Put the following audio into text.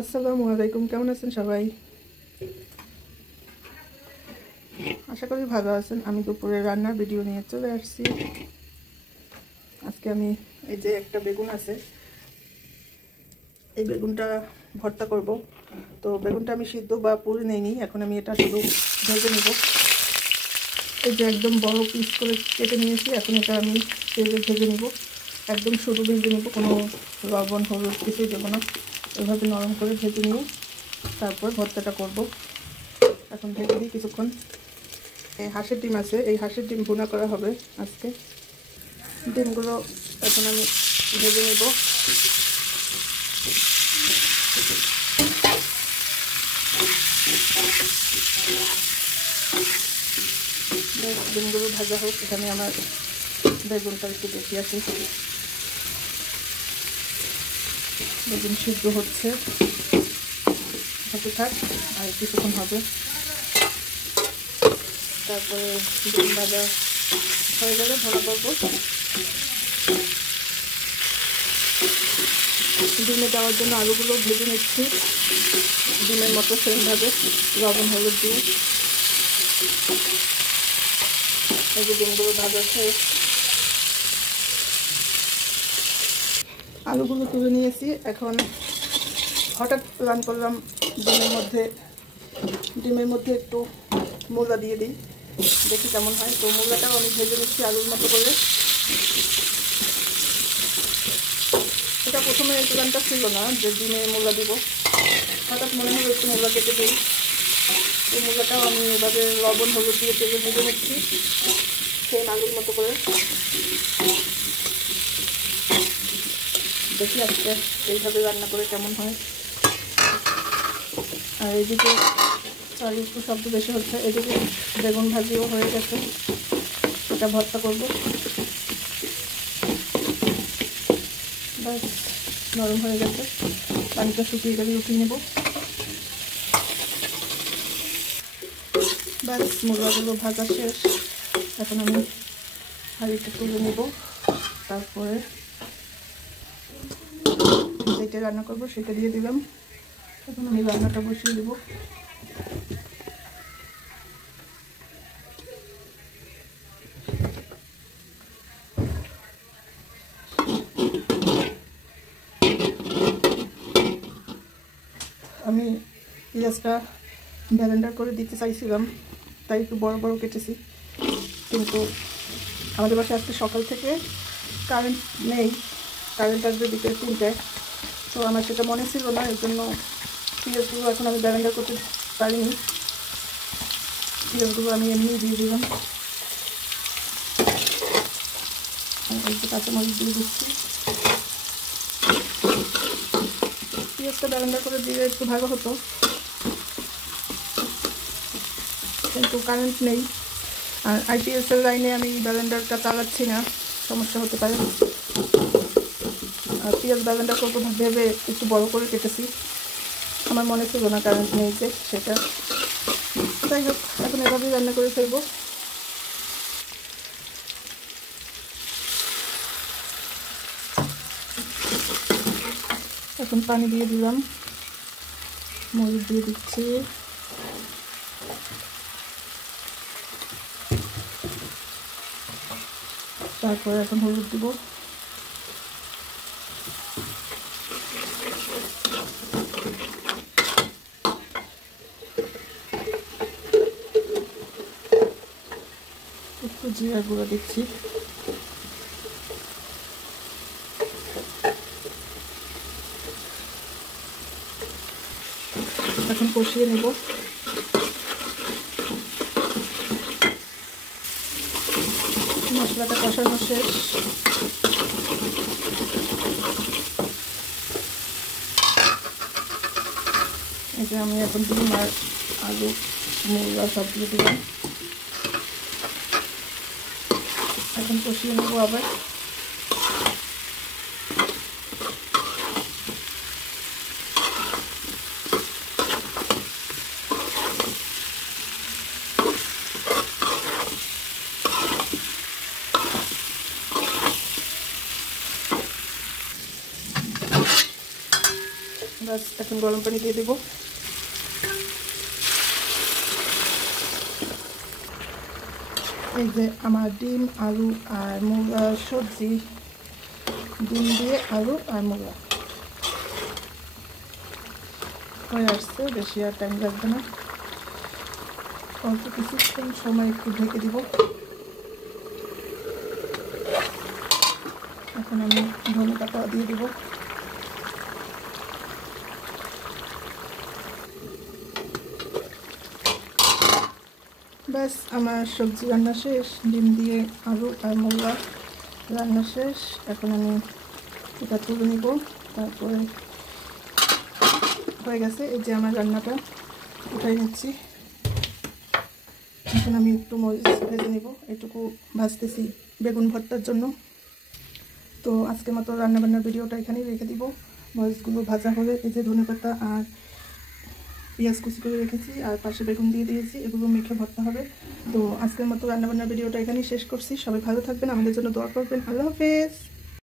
আসসালামু আলাইকুম, কেমন আছেন সবাই? আশা করি ভালো আছেন। আমি দুপুরে রান্নার ভিডিও নিয়ে চলে আসছি। আজকে আমি এই যে একটা বেগুন আছে, এই বেগুনটা ভর্তা করব। তো বেগুনটা আমি সিদ্ধ বা পুড়ে নেইনি, এখন আমি এটা শুধু ভেজে নেব। এই যে একদম বড় পিস করে কেটে নিয়েছি, এখন এটা আমি তেলে ভেজে নেব। একদম শুধু ভেজে নেব, কোনো লবণ হলুদ কিছুই দেবো না। এভাবে নরম করে ভেজে নিয়ে তারপর ভর্তাটা করব। এখন ভেজে দিই কিছুক্ষণ। এই হাঁসের ডিম আছে, এই হাঁসের ডিম ভুনা করা হবে আজকে। ডিমগুলো এখন আমি ভেজে নেব। ডিমগুলো ভাজা হোক, এখানে আমার বেগুনটা একটু বেশি আছে। বেগুন সিদ্ধ হচ্ছে, হতে থাক, আর কিছুক্ষণ হবে। তারপরে ডিম ভাজা হয়ে গেলে ভরা করবো। ডিমে দেওয়ার জন্য আলুগুলো ভেজে নিচ্ছি ডিমের মতো সেমভাবে, লবণ হলুদ দিয়ে। এই যে ডিমগুলো ভাজা শেষ, আলুগুলো তুলে নিয়েছি। এখন হঠাৎ রান করলাম, ডিমের মধ্যে একটু মূলা দিয়ে দিই, দেখি কেমন হয়। তো মূলাটাও আমি ভেজে নিচ্ছি আলুর মতো করে। এটা প্রথমে এই প্ল্যানটা ছিল না যে ডিমে মূলা দিব, হঠাৎ মনে হলো একটু মূলা কেটে দিই। এই মূলাটাও আমি এভাবে লবণ হলুদ দিয়ে তেলে ভেজে নিচ্ছি সেম আলুর মতো করে। দেখি আজকে এইভাবে রান্না করে কেমন হয়। আর এইদিকে সরি একটু শব্দ বেশি হচ্ছে, এদিকে বেগুন ভাজিও হয়ে গেছে, এটা ভর্তা করবো। ব্যাস নরম হয়ে গেছে, পানিটা শুকিয়ে গেলে উঠিয়ে নেব। ব্যাস মূলাগুলো ভাজা শেষ, এখন আমি হাঁড়িটা তুলে নেব। তারপরে যেটা রান্না করবো সেটা দিয়ে দিলাম। এখন আমি রান্নাটা বসিয়ে দেবো। আমি পেঁয়াজটা ব্লেন্ডার করে দিতে চাইছিলাম, তাই একটু বড় বড় কেটেছি, কিন্তু আমাদের বাসায় আজকে সকাল থেকে কারেন্ট নেই, কারেন্ট আসবে বিকেল 3টায়। তো আমার সেটা মনে ছিল না, এর জন্য পেঁয়াজগুলো এখন আমি ব্লেন্ডার করতে পারিনি। পেঁয়াজগুলো আমি এমনি দিয়ে দিলাম, একটু কাঁচামরিচ দিয়ে দিচ্ছি। পেঁয়াজটা ব্লেন্ডার করে দিলে একটু ভালো হতো, কিন্তু কারেন্ট নেই। আর আইপিএসের লাইনে আমি ব্লেন্ডারটা চালাচ্ছি না, সমস্যা হতে পারে। আর পেঁয়াজ ব্লেন্ডার করবো ভেবে একটু বড় করে কেটেছি, আমার মনে ছিল না কারেন্ট নেই যে সেটা। যাই হোক, এখন এভাবেই রান্না করে ফেলবো। এখন পানি দিয়ে দিলাম, মরিচ দিয়ে দিচ্ছি, তারপরে এখন হলুদ দিব। একটু জিরা গুঁড়া দিচ্ছি। এখন কষিয়ে নেব। মশলাটা কষানো শেষ, এই যে আমি এখন ডিম আর আলু মূলা সব দিয়ে দিলাম। এখন কষিয়ে নেবো আবার। বাস এখন গরম পানি দিয়ে দেবো। এই যে আমার ডিম, আলু আর মূলা সবজি, ডিম দিয়ে আলু আর মূলা হয়ে আসছে, বেশি আর টাইম লাগবে না। অল্প কিছুক্ষণ সময় একটু ঢেকে দিব। এখন আমি ধনে পাতা দিয়ে দেবো। ব্যাস আমার সবজি রান্না শেষ, ডিম দিয়ে আলু আর মূলা রান্না শেষ। এখন আমি এটা তুলে নিব, তারপরে হয়ে গেছে। এই যে আমার রান্নাটা উঠাই নিচ্ছি। এখন আমি একটু মরিচ ভেজে নেব, এটুকু ভাজতেছি বেগুন ভর্তার জন্য। তো আজকের মতো রান্নাবান্নার ভিডিওটা এখানেই রেখে দিব। মরিচগুলো ভাজা হলে এই যে ধনেপাতা আর পেঁয়াজ কুচি করে রেখেছি আর পাশে বেগুন দিয়ে দিয়েছি, এগুলো মেখে ভর্তা হবে। তো আজকের মতো রান্নাবান্নার ভিডিওটা এখানেই শেষ করছি। সবাই ভালো থাকবেন, আমাদের জন্য দোয়া করবেন। আল্লাহ হাফেজ।